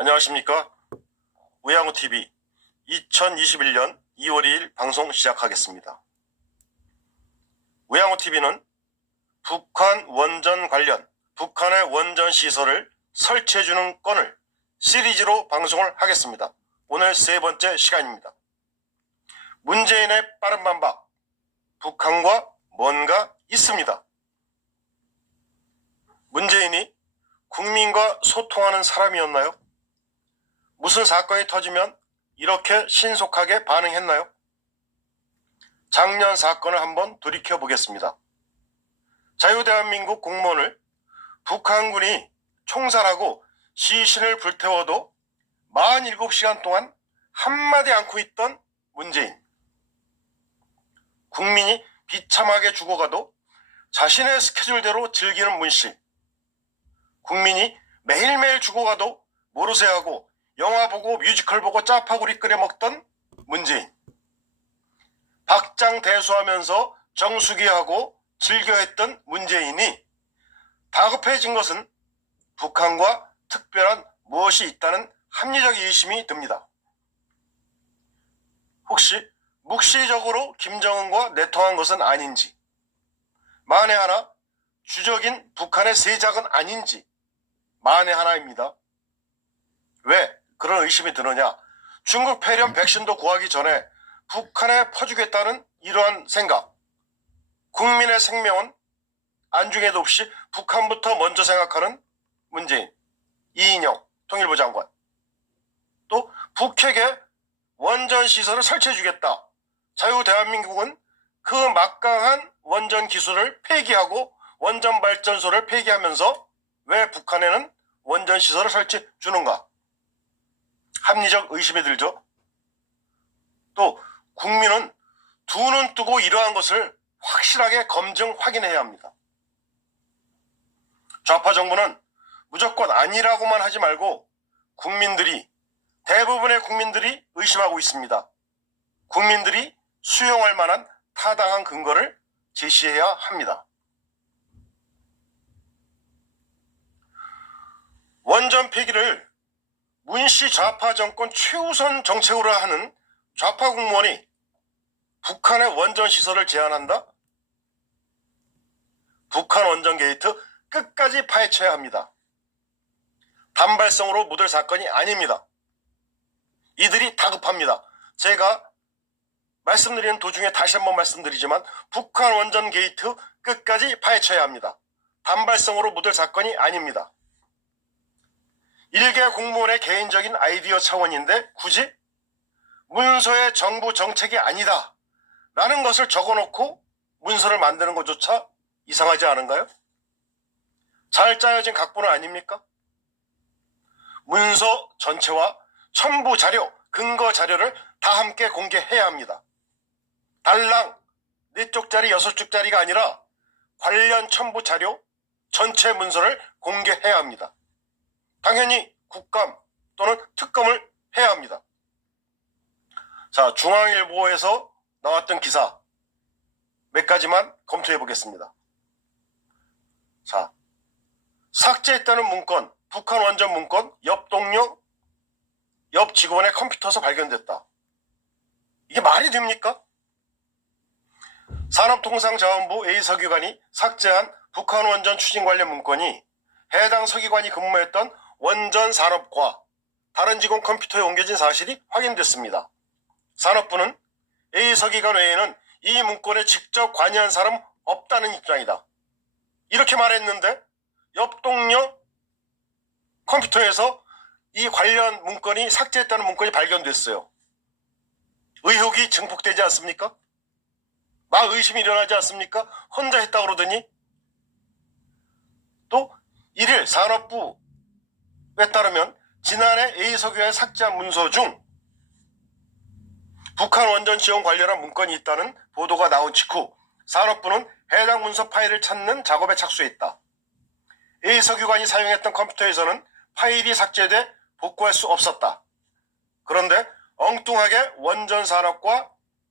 안녕하십니까. 우양우TV 2021년 2월 2일 방송 시작하겠습니다. 우양우TV는 북한 원전 관련 북한의 원전 시설을 설치해주는 건을 시리즈로 방송을 하겠습니다. 오늘 세 번째 시간입니다. 문재인의 빠른 반박, 북한과 뭔가 있습니다. 문재인이 국민과 소통하는 사람이었나요? 무슨 사건이 터지면 이렇게 신속하게 반응했나요? 작년 사건을 한번 돌이켜보겠습니다. 자유대한민국 공무원을 북한군이 총살하고 시신을 불태워도 47시간 동안 한마디 않고 있던 문재인. 국민이 비참하게 죽어가도 자신의 스케줄대로 즐기는 문씨. 국민이 매일매일 죽어가도 모르쇠하고 영화 보고 뮤지컬 보고 짜파구리 끓여 먹던 문재인. 박장대소하면서 정수기하고 즐겨했던 문재인이 다급해진 것은 북한과 특별한 무엇이 있다는 합리적 의심이 듭니다. 혹시 묵시적으로 김정은과 내통한 것은 아닌지, 만에 하나 주적인 북한의 세작은 아닌지 만에 하나입니다. 왜 그런 의심이 드느냐? 중국 폐렴 백신도 구하기 전에 북한에 퍼주겠다는 이러한 생각. 국민의 생명은 안중에도 없이 북한부터 먼저 생각하는 문재인, 이인영 통일부 장관. 또 북핵에 원전 시설을 설치해주겠다. 자유대한민국은 그 막강한 원전 기술을 폐기하고 원전 발전소를 폐기하면서 왜 북한에는 원전 시설을 설치해 주는가? 합리적 의심이 들죠. 또 국민은 두 눈 뜨고 이러한 것을 확실하게 검증 확인해야 합니다. 좌파 정부는 무조건 아니라고만 하지 말고 대부분의 국민들이 의심하고 있습니다. 국민들이 수용할 만한 타당한 근거를 제시해야 합니다. 원전 폐기를 문씨 좌파 정권 최우선 정책으로 하는 좌파 공무원이 북한의 원전 시설을 제안한다? 북한 원전 게이트 끝까지 파헤쳐야 합니다. 단발성으로 묻을 사건이 아닙니다. 이들이 다급합니다. 제가 말씀드리는 도중에 다시 한번 말씀드리지만 북한 원전 게이트 끝까지 파헤쳐야 합니다. 단발성으로 묻을 사건이 아닙니다. 일개 공무원의 개인적인 아이디어 차원인데 굳이 문서의 정부 정책이 아니다 라는 것을 적어놓고 문서를 만드는 것조차 이상하지 않은가요? 잘 짜여진 각본은 아닙니까? 문서 전체와 첨부 자료, 근거 자료를 다 함께 공개해야 합니다. 달랑 4쪽짜리 6쪽짜리가 아니라 관련 첨부 자료, 전체 문서를 공개해야 합니다. 당연히 국감 또는 특검을 해야 합니다. 자, 중앙일보에서 나왔던 기사 몇 가지만 검토해 보겠습니다. 자, 삭제했다는 문건, 북한 원전 문건, 옆 동료, 옆 직원의 컴퓨터에서 발견됐다. 이게 말이 됩니까? 산업통상자원부 A서기관이 삭제한 북한 원전 추진 관련 문건이 해당 서기관이 근무했던 원전산업과 다른 직원 컴퓨터에 옮겨진 사실이 확인됐습니다. 산업부는 A서기관 외에는 이 문건에 직접 관여한 사람 없다는 입장이다. 이렇게 말했는데 옆 동료 컴퓨터에서 이 관련 문건이 삭제했다는 문건이 발견됐어요. 의혹이 증폭되지 않습니까? 막 의심이 일어나지 않습니까? 혼자 했다고 그러더니. 또 1일 산업부에 따르면 지난해 A서기관이 삭제한 문서 중 북한 원전 지원 관련한 문건이 있다는 보도가 나온 직후 산업부는 해당 문서 파일을 찾는 작업에 착수했다. A서기관이 사용했던 컴퓨터에서는 파일이 삭제돼 복구할 수 없었다. 그런데 엉뚱하게 원전 산업과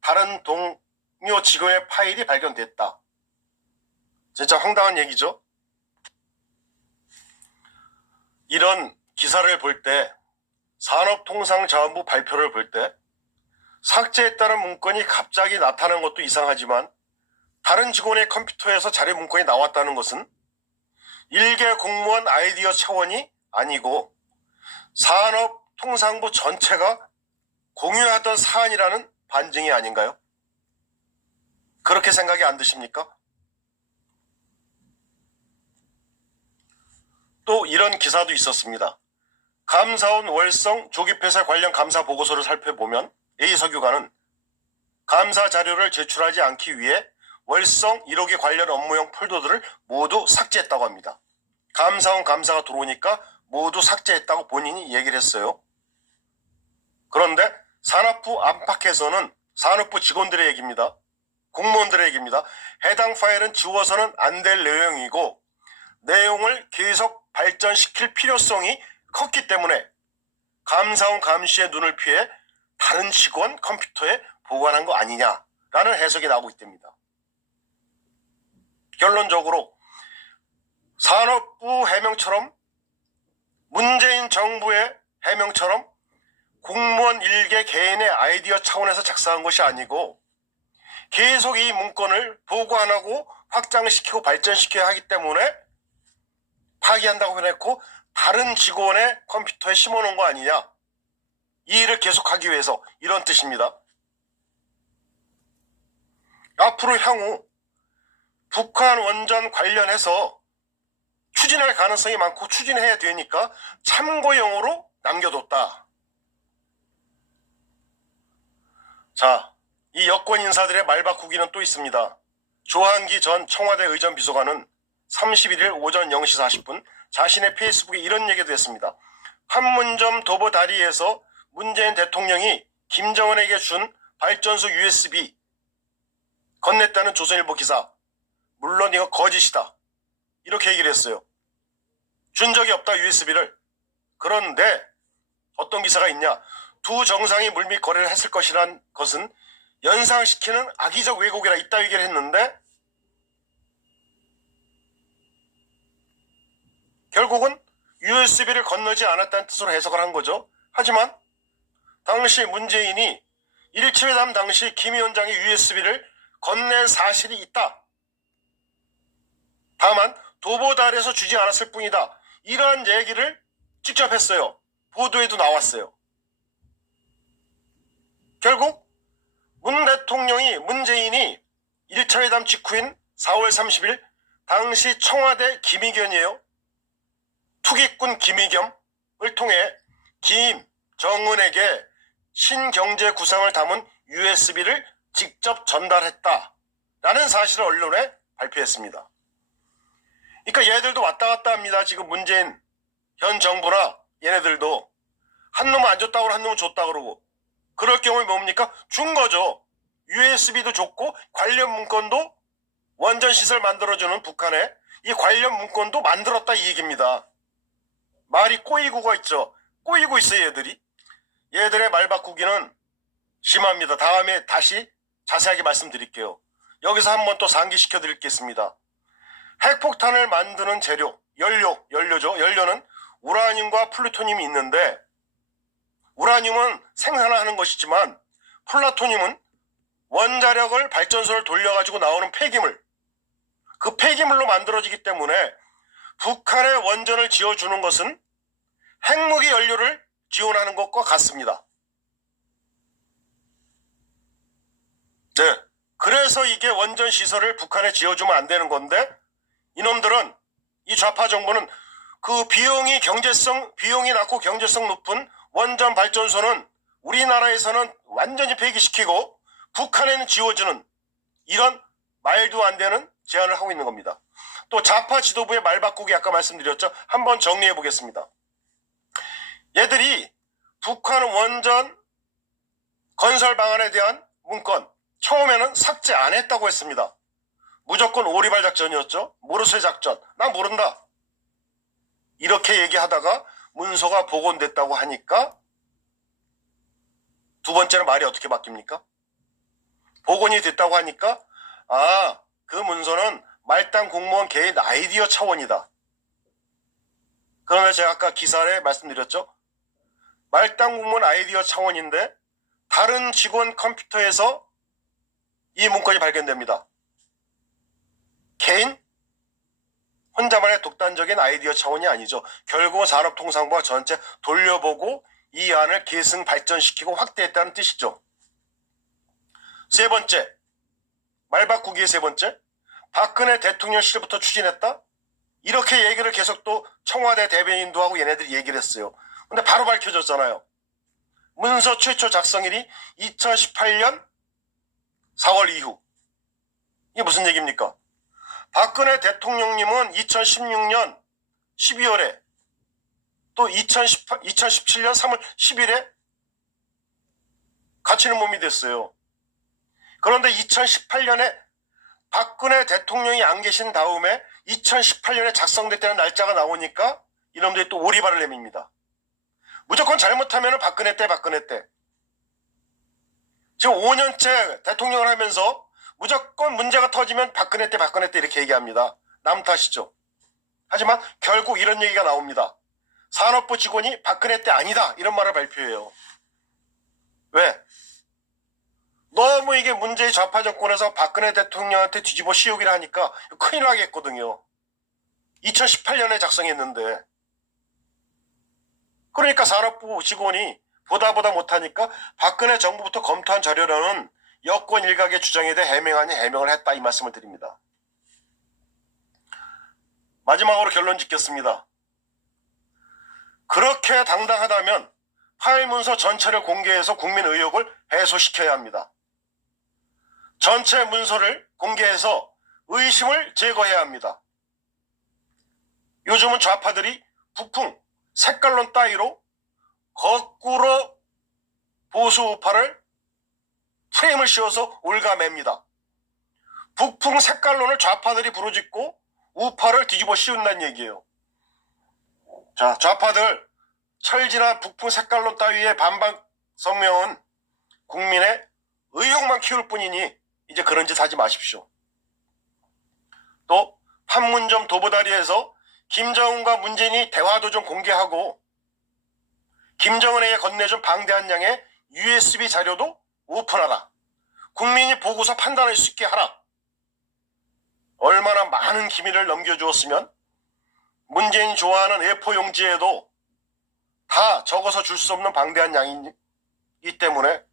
다른 동료 직원의 파일이 발견됐다. 진짜 황당한 얘기죠. 이런 기사를 볼 때 산업통상자원부 발표를 볼 때 삭제했다는 문건이 갑자기 나타난 것도 이상하지만 다른 직원의 컴퓨터에서 자료 문건이 나왔다는 것은 일개 공무원 아이디어 차원이 아니고 산업통상부 전체가 공유하던 사안이라는 반증이 아닌가요? 그렇게 생각이 안 드십니까? 또 이런 기사도 있었습니다. 감사원 월성 조기폐쇄 관련 감사 보고서를 살펴보면 A 서규관은 감사 자료를 제출하지 않기 위해 월성 1호기 관련 업무용 폴더들을 모두 삭제했다고 합니다. 감사원 감사가 들어오니까 모두 삭제했다고 본인이 얘기를 했어요. 그런데 산업부 안팎에서는 산업부 직원들의 얘기입니다. 공무원들의 얘기입니다. 해당 파일은 지워서는 안 될 내용이고 내용을 계속 발전시킬 필요성이 컸기 때문에 감사원 감시의 눈을 피해 다른 직원 컴퓨터에 보관한 거 아니냐라는 해석이 나오고 있답니다. 결론적으로 산업부 해명처럼 문재인 정부의 해명처럼 공무원 일개 개인의 아이디어 차원에서 작성한 것이 아니고 계속 이 문건을 보고 안 하고 확장시키고 발전시켜야 하기 때문에 파기한다고 해놓고 다른 직원의 컴퓨터에 심어놓은 거 아니냐. 이 일을 계속하기 위해서 이런 뜻입니다. 앞으로 향후 북한 원전 관련해서 추진할 가능성이 많고 추진해야 되니까 참고용으로 남겨뒀다. 자, 이 여권 인사들의 말바꾸기는 또 있습니다. 조한기 전 청와대 의전 비서관은 31일 오전 0시 40분 자신의 페이스북에 이런 얘기도 했습니다. 판문점 도보 다리에서 문재인 대통령이 김정은에게 준 발전소 USB 건넸다는 조선일보 기사. 물론 이거 거짓이다. 이렇게 얘기를 했어요. 준 적이 없다 USB를. 그런데 어떤 기사가 있냐. 두 정상이 물밑 거래를 했을 것이란 것은 연상시키는 악의적 왜곡이라 이따 얘기를 했는데 결국은 USB를 건너지 않았다는 뜻으로 해석을 한 거죠. 하지만 당시 문재인이 일체회담 당시 김 위원장이 USB를 건넨 사실이 있다. 다만 도보달에서 주지 않았을 뿐이다. 이러한 얘기를 직접 했어요. 보도에도 나왔어요. 결국 문재인이 1차 회담 직후인 4월 30일 당시 청와대 김의겸이에요. 투기꾼 김의겸을 통해 김정은에게 신경제 구상을 담은 USB를 직접 전달했다라는 사실을 언론에 발표했습니다. 그러니까 얘들도 왔다 갔다 합니다. 지금 문재인 현 정부나 얘네들도 한 놈은 안 줬다고 한 놈은 줬다 그러고 그럴 경우에 뭡니까? 준 거죠. USB도 줬고 관련 문건도 원전 시설 만들어주는 북한에 이 관련 문건도 만들었다 이 얘기입니다. 말이 꼬이고가 있죠. 꼬이고 있어요 얘들이. 얘들의 말 바꾸기는 심합니다. 다음에 다시 자세하게 말씀드릴게요. 여기서 한번 또 상기시켜 드리겠습니다. 핵폭탄을 만드는 재료, 연료죠. 연료는 우라늄과 플루토늄이 있는데 우라늄은 생산하는 것이지만 플루토늄은 원자력을 발전소를 돌려가지고 나오는 폐기물, 그 폐기물로 만들어지기 때문에 북한의 원전을 지어주는 것은 핵무기 연료를 지원하는 것과 같습니다. 네, 그래서 이게 원전 시설을 북한에 지어주면 안 되는 건데 이놈들은 이 좌파 정부는 그 비용이 낮고 경제성 높은 원전 발전소는 우리나라에서는 완전히 폐기시키고 북한에는 지어주는 이런 말도 안 되는 제안을 하고 있는 겁니다. 또 좌파 지도부의 말 바꾸기 아까 말씀드렸죠. 한번 정리해 보겠습니다. 얘들이 북한 원전 건설 방안에 대한 문건 처음에는 삭제 안 했다고 했습니다. 무조건 오리발 작전이었죠. 모르쇠 작전. 나 모른다. 이렇게 얘기하다가 문서가 복원됐다고 하니까 두 번째는 말이 어떻게 바뀝니까? 복원이 됐다고 하니까 그 문서는 말단 공무원 개인 아이디어 차원이다. 그러면 제가 아까 기사에 말씀드렸죠. 말단 공무원 아이디어 차원인데 다른 직원 컴퓨터에서 이 문건이 발견됩니다. 개인 혼자만의 독단적인 아이디어 차원이 아니죠. 결국은 산업통상부가 전체 돌려보고 이 안을 계승 발전시키고 확대했다는 뜻이죠. 세 번째, 말바꾸기의 세 번째, 박근혜 대통령실부터 추진했다? 이렇게 얘기를 계속 또 청와대 대변인도 하고 얘네들이 얘기를 했어요. 근데 바로 밝혀졌잖아요. 문서 최초 작성일이 2018년 4월 이후. 이게 무슨 얘기입니까? 박근혜 대통령님은 2016년 12월에 또 2017년 3월 10일에 갇히는 몸이 됐어요. 그런데 2018년에 박근혜 대통령이 안 계신 다음에 2018년에 작성됐다는 날짜가 나오니까 이놈들이 또 오리발을 내밉니다. 무조건 잘못하면 박근혜 때. 지금 5년째 대통령을 하면서 무조건 문제가 터지면 박근혜 때 이렇게 얘기합니다. 남 탓이죠. 하지만 결국 이런 얘기가 나옵니다. 산업부 직원이 박근혜 때 아니다 이런 말을 발표해요. 왜? 너무 이게 문재인 좌파 정권에서 박근혜 대통령한테 뒤집어 씌우기를 하니까 큰일 나겠거든요. 2018년에 작성했는데. 그러니까 산업부 직원이 보다 못하니까 박근혜 정부부터 검토한 자료라는 여권 일각의 주장에 대해 해명하니 해명을 했다 이 말씀을 드립니다. 마지막으로 결론 짓겠습니다. 그렇게 당당하다면 파일 문서 전체를 공개해서 국민 의혹을 해소시켜야 합니다. 전체 문서를 공개해서 의심을 제거해야 합니다. 요즘은 좌파들이 북풍, 색깔론 따위로 거꾸로 보수 우파를 프레임을 씌워서 올가맵니다. 북풍 색깔론을 좌파들이 부르짖고 우파를 뒤집어 씌운다는 얘기예요. 자, 좌파들 철진한 북풍 색깔론 따위의 반박 성명은 국민의 의혹만 키울 뿐이니 이제 그런 짓 하지 마십시오. 또 판문점 도보다리에서 김정은과 문재인이 대화도 좀 공개하고 김정은에게 건네준 방대한 양의 USB 자료도 오픈하라. 국민이 보고서 판단할 수 있게 하라. 얼마나 많은 기밀을 넘겨주었으면 문재인이 좋아하는 A4 용지에도 다 적어서 줄 수 없는 방대한 양이기 때문에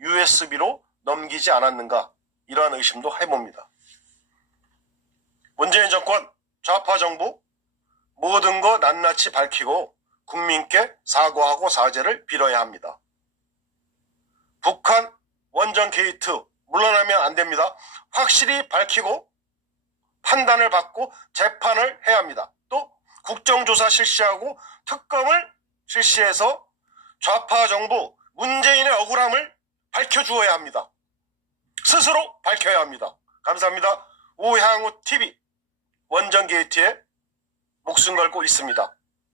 USB로 넘기지 않았는가 이러한 의심도 해봅니다. 문재인 정권, 좌파 정부 모든 거 낱낱이 밝히고 국민께 사과하고 사죄를 빌어야 합니다. 북한 원전 게이트 물러나면 안 됩니다. 확실히 밝히고 판단을 받고 재판을 해야 합니다. 또 국정조사 실시하고 특검을 실시해서 좌파 정부 문재인의 억울함을 밝혀주어야 합니다. 스스로 밝혀야 합니다. 감사합니다. 오향우 TV 원전 게이트에 목숨 걸고 있습니다.